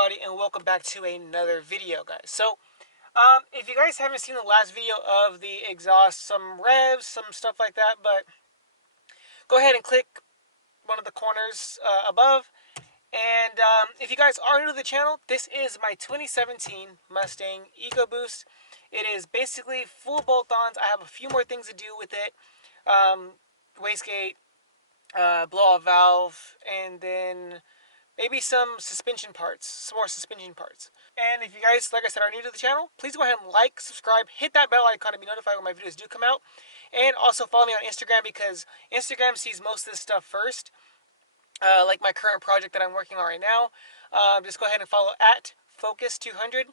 everybody, and welcome back to another video, guys. So if you guys haven't seen the last video of the exhaust, some revs, some stuff like that, but go ahead and click one of the corners above. And if you guys are new to the channel, this is my 2017 Mustang EcoBoost. It is basically full bolt-ons. I have a few more things to do with it. Wastegate, blow-off valve, and then maybe some suspension parts, some more suspension parts. And if you guys, like I said, are new to the channel, please go ahead and like, subscribe, hit that bell icon to be notified when my videos do come out. And also follow me on Instagram because Instagram sees most of this stuff first. Like my current project that I'm working on right now. Just go ahead and follow at Focus200.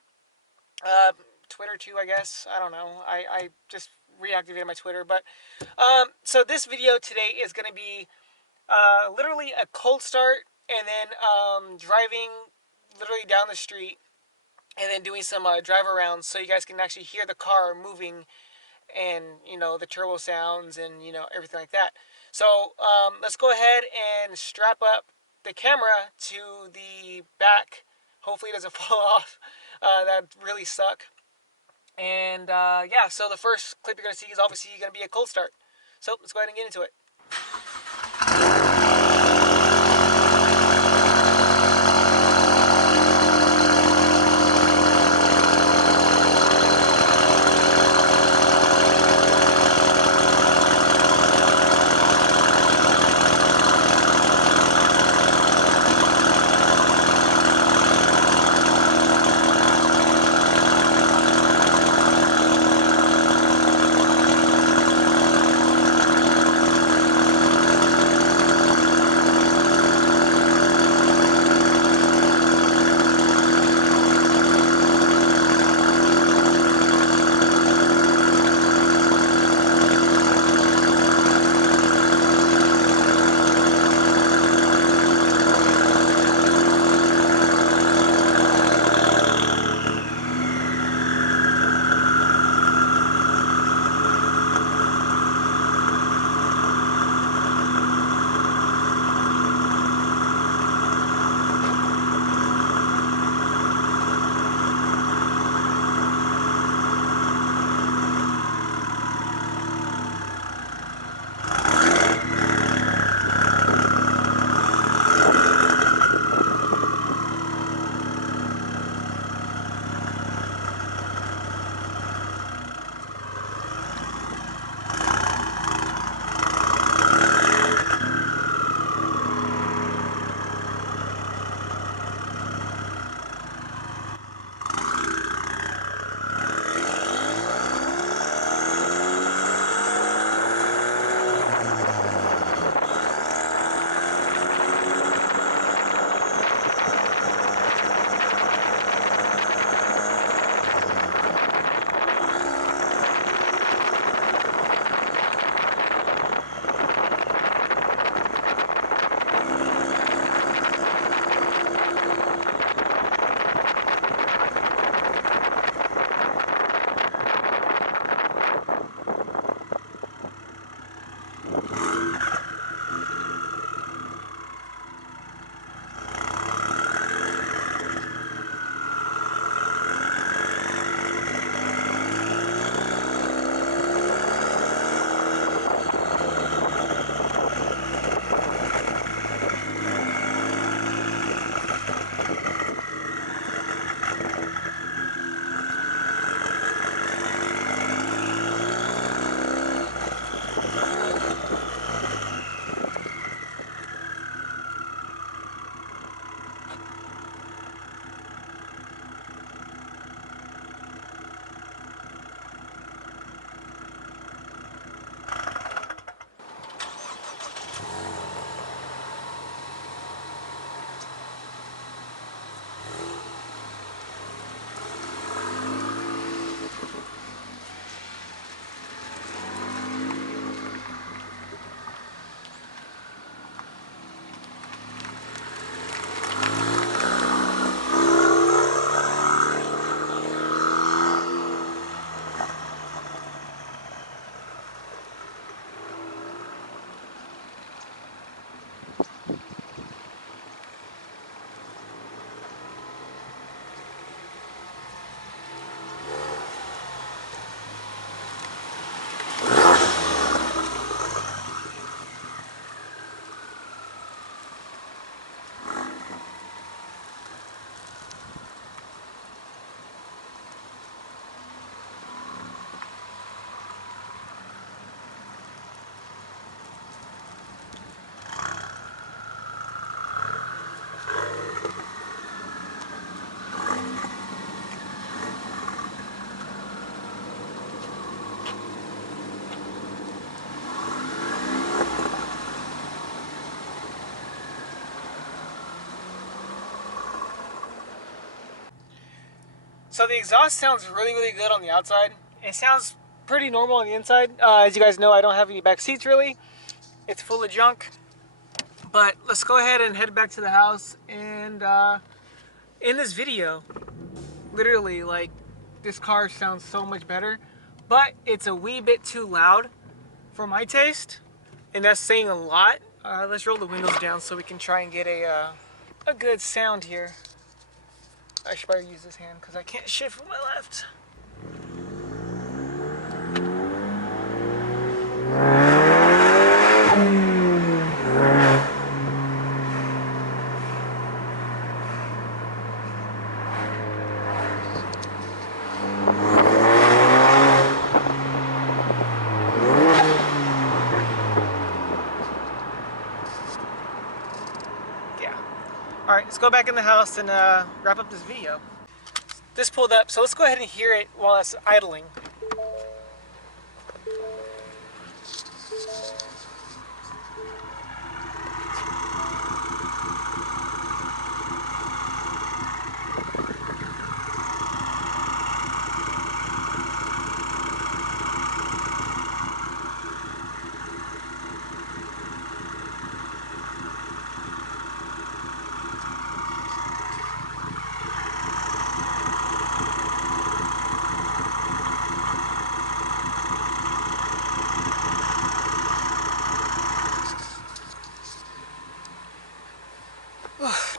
Twitter too, I guess. I don't know. I just reactivated my Twitter. But so this video today is going to be literally a cold start, and then driving literally down the street, and then doing some drive arounds so you guys can actually hear the car moving, and the turbo sounds, and everything like that. So let's go ahead and strap up the camera to the back. Hopefully it doesn't fall off. That'd really suck. And yeah, so the first clip you're going to see is obviously going to be a cold start. So let's go ahead and get into it. So the exhaust sounds really, really good on the outside. It sounds pretty normal on the inside. As you guys know, I don't have any back seats really. It's full of junk. But let's go ahead and head back to the house. And in this video, literally, like, this car sounds so much better. But it's a wee bit too loud for my taste. And that's saying a lot. Let's roll the windows down so we can try and get a good sound here. I should probably use this hand because I can't shift with my left. Alright, let's go back in the house and wrap up this video. This pulled up, so let's go ahead and hear it while it's idling.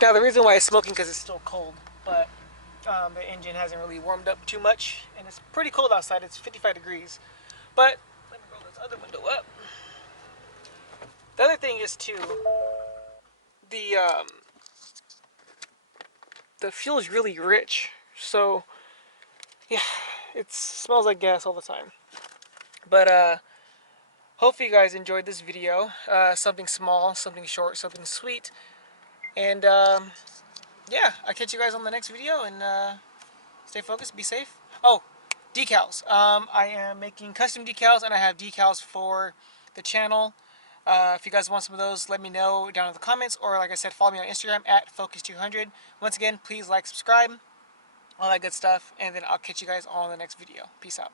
Now the reason why it's smoking because it's still cold, but the engine hasn't really warmed up too much, and it's pretty cold outside. It's 55 degrees. But let me roll this other window up. The other thing is too, the fuel is really rich, so yeah, it smells like gas all the time. But hopefully you guys enjoyed this video. Something small, something short, something sweet. And yeah, I'll catch you guys on the next video, and stay focused, be safe. Oh, decals. I am making custom decals, and I have decals for the channel. If you guys want some of those, let me know down in the comments, or like I said, follow me on Instagram at Focus200. Once again, please like, subscribe, all that good stuff, and then I'll catch you guys on the next video. Peace out.